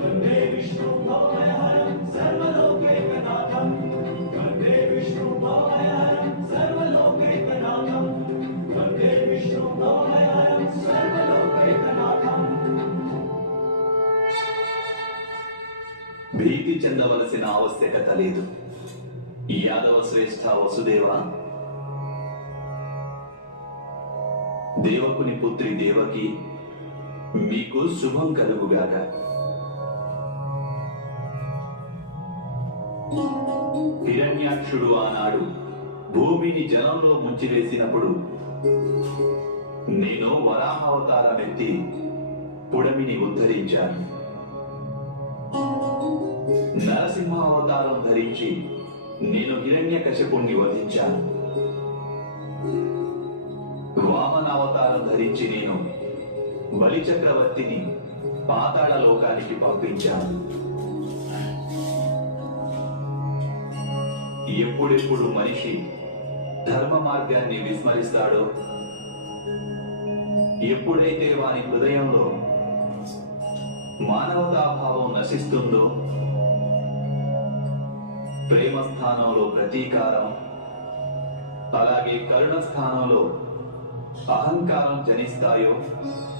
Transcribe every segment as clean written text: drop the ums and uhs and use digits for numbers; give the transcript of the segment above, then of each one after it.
वन्दे विष्णुं भवभयहरं सर्वलोकैकनाथं वन्दे विष्णुं भवभयहरं सर्वलोकैकनाथं वन्दे विष्णुं भवभयहरं सर्वलोकैकनाथं భీతి చెందవలసిన ఆవశ్యకత లేదు. యాదవ శ్రేష్ఠ వసుదేవ, దేవకుని పుత్రి దేవకి, మీకు శుభం కలుగుగాక. హిరణ్యాక్షుడు ఆనాడు భూమిని జలంలో ముంచివేసినప్పుడు నేను వరాహావతారమెత్తి పుడమిని ఉద్ధరించాను. నరసింహావతారం ధరించి నేను హిరణ్యకశిపుణ్ణి వధించాను. వామనావతారం ధరించి నేను బలి చక్రవర్తిని పాతాళ లోకానికి పంపించాను. ఎప్పుడెప్పుడు మనిషి ధర్మ మార్గాన్ని విస్మరిస్తాడో, ఎప్పుడైతే వారి హృదయంలో మానవతాభావం నశిస్తుందో, ప్రేమ స్థానంలో ప్రతీకారం, అలాగే కరుణ స్థానంలో అహంకారం జనిస్తాయో,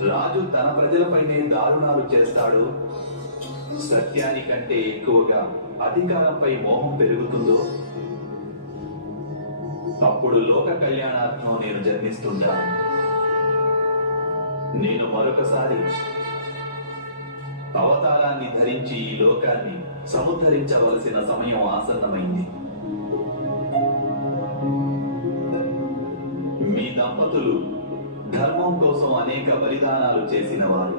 రాజు తన ప్రజలపైనే దారుణాలు చేస్తాడు, సత్యానికంటే ఎక్కువగా అధికారంపై మోహం పెరుగుతుందో, అప్పుడు లోక కళ్యాణార్థం నేను జన్మిస్తుంటాను. నేను మరొకసారి అవతారాన్ని ధరించి ఈ లోకాన్ని సముద్ధరించవలసిన సమయం ఆసన్నమైంది. మీ దంపతులు ధర్మం కోసం అనేక బలిదానాలు చేసిన వారు.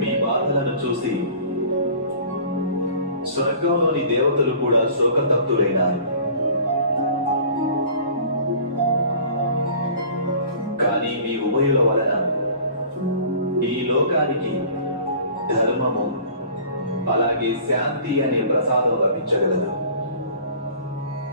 మీ బాధలను చూసి స్వర్గంలోని దేవతలు కూడా శోకతప్తులైనారు. కానీ మీ ఉభయుల వలన ఈ లోకానికి ధర్మము అలాగే శాంతి అనే ప్రసాదం లభించగలదు.